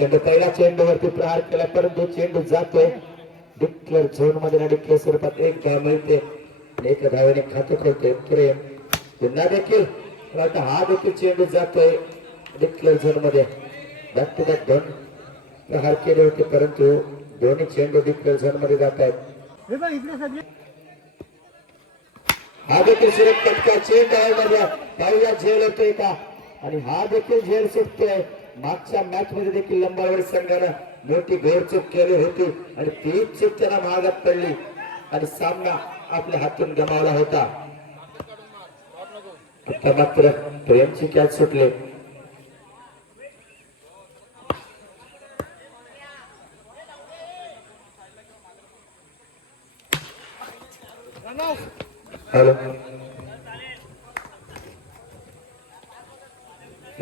चेंडू पहिला चेंडूवरती प्रहार केला परंतु चेंडू जातोय डिक्लेअर झोन मध्ये डिक्लेअर स्वरूपात एक धाव मिळते. एक धावेने खातं खोलतोय प्रेम. पुन्हा देखील हा देखील चेंडू जातोय डिक्लेअर झोन मध्ये. बॅक टू बॅक दोन प्रहार केले होते परंतु दोन्ही चेंडू डिक्लेअर झोन मध्ये जात आहेत. हा देखील सुरेख फटका चेंडू आहे मध्ये पाहूया झेल होतोय का आणि हा देखील झेल सुटतोय. मागच्या मॅच मध्ये देखील लंबावडी संघानं मोठी घोडचूक केली होती आणि तीच चूक त्यांना महागात पडली आणि सामना आपल्या हातून गमावला होता. आता मात्र प्रेमची कॅच सुटले. हॅलो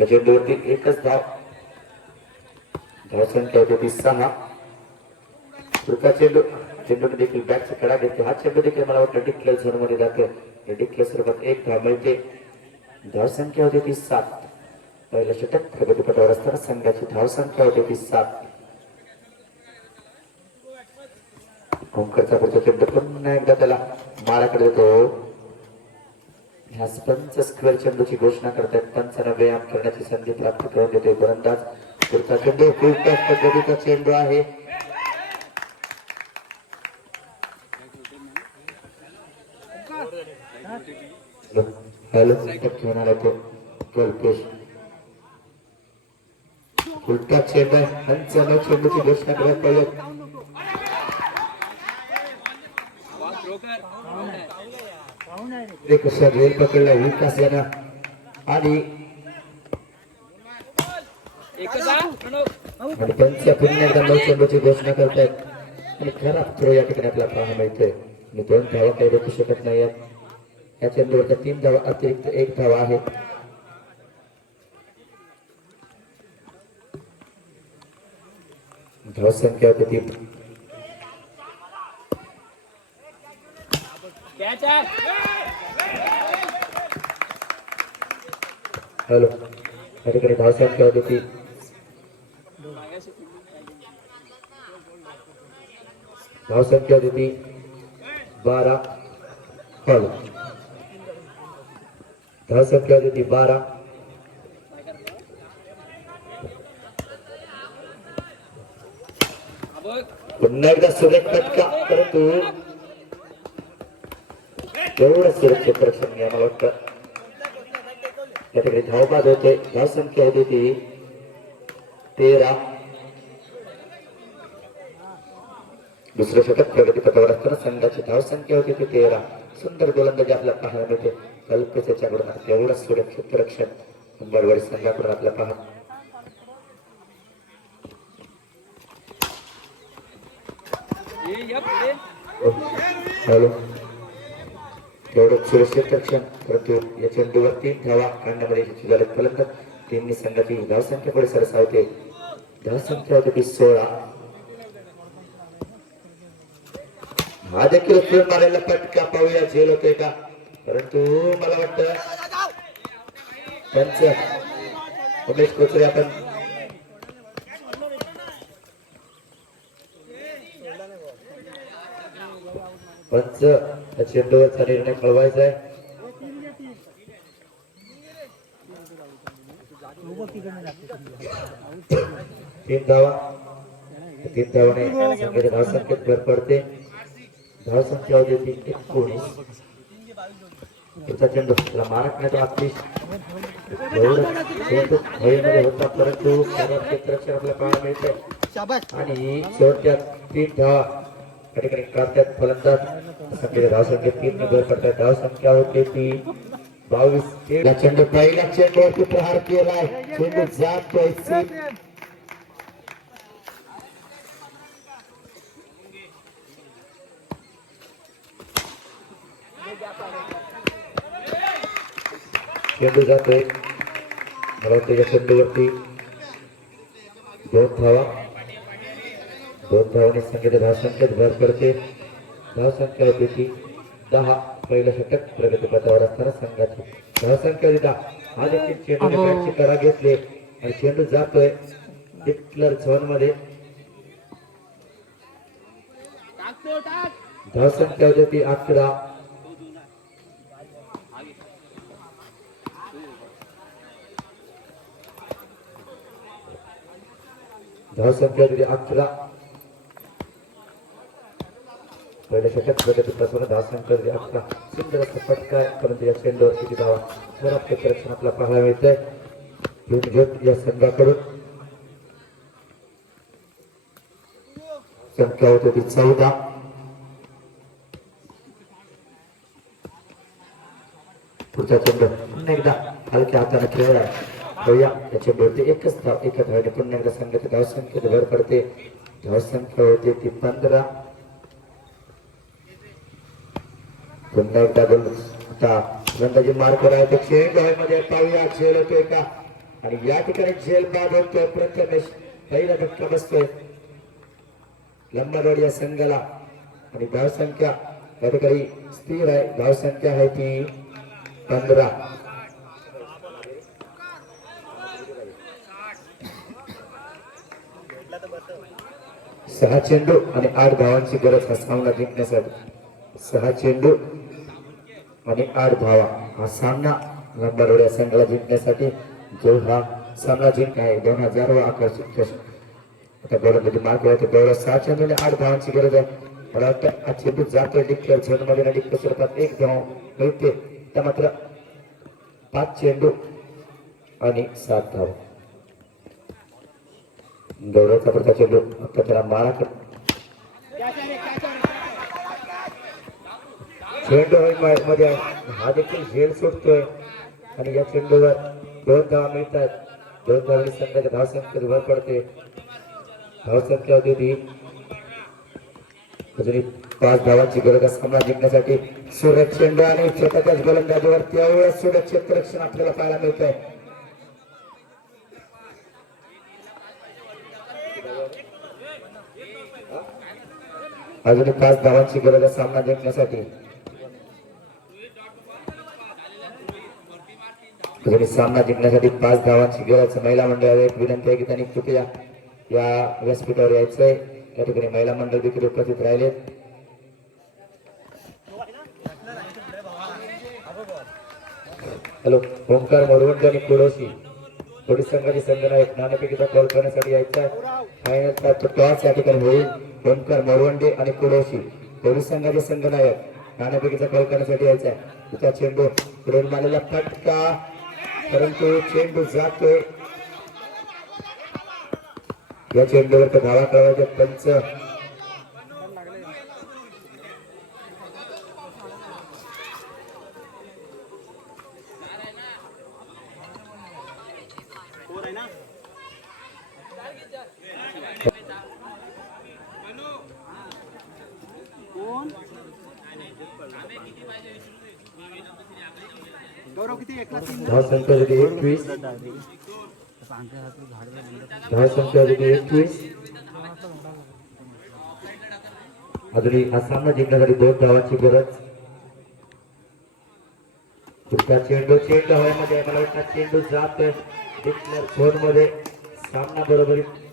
चेंडूवरती एकच धाव संख्या होती 6. पुढचा चेंडू चेंडूने देखील बॅटचा कडा घेते. हा चेंडू देखील मला वाटतं डिक्लेअर झोन मध्ये जातो. डिक्लेअर स्वरूपात एक धाव मिळते. धाव संख्या होती ती 7. पहिलं षटक प्रगतीपथावर असताना संघाची धाव संख्या होती ती 7. कोंकरचा पुढचा चेंडू पुन्हा एकदा त्याला माराकडे देतो. ह्या पंच स्क्वेअर चेंडूची घोषणा करतात. पंचांना व्यायाम करण्याची संधी प्राप्त करून देते गोलंदाज. पुढचा चेंडू खूप पद्धतीचा चेंडू आहे. हॅलो घेऊन आला तो कल्पेश. उलटा चेंडू पंचांना चेंडूची घोषणा करत पाहिजे. वेळ पकडला विकास यांना आणि त्यांच्या पुन्हा एकदा 9 चेंडूची घोषणा करतायत आणि खराब थ्रो या ठिकाणी आपल्याला पाहायला मिळतोय. आणि 2 धावा काही रोखू शकत नाही. या चेंडूवरच्या 3 धावा अतिरिक्त 1 धावा आहे. धाव संख्या होती ती हॅलो या ठिकाणी धाव संख्या होती ती धाव संख्या होती ती 12. हॅलो धाव संख्या होती ती 12. पुन्हा एकदा सुरेख फटका परंतु एवढं सुरक्षित रक्षण मला वाटतं या ठिकाणी धाव बाद होते. धाव संख्या होती ती 13. दुसरं षटक प्रगतीपथावर असताना संघाची धाव संख्या होती ती 13. सुंदर गोलंदाजी आपल्याला पाहायला मिळते. कल्पेश याच्याकडून एवढं सुरक्षित रक्षण बडवडी संघाकडून आपल्याला पाहा. हॅलो एवढं सुरक्षित रक्षण परंतु या चेंडूवरती धावा काढण्यामध्ये यशस्वी झाले. फलंदाज टीमनी संघाची धाव संख्या पुढे सरसावते. धाव संख्या होती ती 16. हा देखील उचलून मारायला फटका पाहूया झेल होतोय का परंतु मला वाटतं पंच उमेश कोचरे आपण पंच या चेंडूवरचा निर्णय कळवायचा आहे. 3 धावा 3 धावाने संघाच्या धाव संख्येत भर पडते. धाव संख्या होती ती 19. पुढचा चेंडू त्याला मारण्याचा अतिश हवेमध्ये होता परंतु क्षेत्ररक्षण आपल्याला पाहायला मिळते आणि शेवटच्या 3 धावा या ठिकाणी काढतात फलंदाज. संघाच्या धाव संख्येत 3 ने भर पडतात. धाव संख्या होती ती 22. चेंडू पहिल्या चेंडूवरती प्रहार केलाय. चेंडू जातोय चेंडू जातोय. मला वाटतं या चेंडूवरती 2 धावा 2 धावांनी संघाच्या धाव संख्येत भर पडते. धाव संख्या होती ती 10. पहिलं षटक प्रगतीपथावर असताना संघाची धाव संख्या होती 10. हा देखील चेंडूने बॅटची कडा घेतली आणि चेंडू जातोय डिक्लेअर झोन मध्ये धावसंख्या होती ती 11. धावसंख्या होती 11. पहिल्या षटक प्रगतीपासून धावसंख्या होती 11. सुंदर असा फटका परंतु या चेंडूवर किती धावा जोरात रक्षण आपल्याला पाहायला मिळतंय घेत या संघाकडून. संख्या होती ती 14. पुढचा चेंडू पुन्हा एकदा हलक्या हाताने खेळला होया. या चेंडूवरती एकच धाव एका धावाने पुन्हा एकदा संघाची धावसंख्येत भर पडते. धावसंख्या होती ती 15. पुन्हा एकदा गोल आता फलंदाजी मार्क करायचे चेंडू मध्ये पाहूया झेल होतोय का आणि या ठिकाणी झेल बाद होतोय. प्रथमेश पहिला धक्का बसतोय लंबाडवाडी या संघाला आणि धावसंख्या या ठिकाणी स्थिर आहे. धावसंख्या आहे ती 15. सहा चेंडू आणि 8 धावांची गरज हा सामना जिंकण्यासाठी. 6 चेंडू आणि 8 धावा हा सामना लंबाडवाडी या संघाला जिंकण्यासाठी जो हा सामना जिंक आहे 2000 वा आकर्षित चषक. आता गोलंदाजी मार्क होते तेवढा 6 चेंडू आणि 8 धावांची गरज आहे. मला वाटतं हा चेंडू जातोय डिक्लेअर झोन मध्ये आणि डिक्लेअर स्वरूपात 1 धाव मिळते. त्या मात्र 5 चेंडू आणि 7 धाव. गौरवचा पुढचा चेंडू आता त्याला मारा कर चेंडू मध्ये हा देखील झेल सुटतोय आणि या चेंडूवर 2 धावा मिळतात. 2 धावांनी संघाच्या धावसंख्येत भर पडते. धावसंख्या होती ती अजूनही 5 धावांची गरज सामना जिंकण्यासाठी. सुरज चेंडू आणि स्वतःच्याच गोलंदाजीवर तेवढं सुरक्षित रक्षण आपल्याला पाहायला मिळत आहे. अजूनही 5 धावांची गरज सामना जिंकण्यासाठी. अजूनही सामना जिंकण्यासाठी 5 धावांची गरज. महिला मंडळाला एक विनंती आहे की त्यांनी कृपया या व्यासपीठावर यायचंय. या ठिकाणी महिला मंडळ देखील उपस्थित राहिले. हॅलो ओंकार मोरवंडे आणि कुडोशी थोडी संघाची संघनायक नाणेफेकीचा कॉल करण्यासाठी यायचा. फायनलचा टॉस या ठिकाणी होईल. ओंकार मोरवंडे आणि कुडोशी थोडी संघाचे संघनायक नाणेफेकीचा कॉल करण्यासाठी यायचा. तिचा चेंडू पुढे मारलेला फटका परंतु चेंडू जातोय. या चेंडूवर तर धावा करायचे पंच. धावसंख्या होती 21. धावसंख्या होती 21. अजूनही हा सामना जिंकण्यासाठी 2 धावांची गरज. पुढचा चेंडू हवेमध्ये मला वाटतं चेंडू जात डिक्लेअर झोन मध्ये सामना बरोबरीत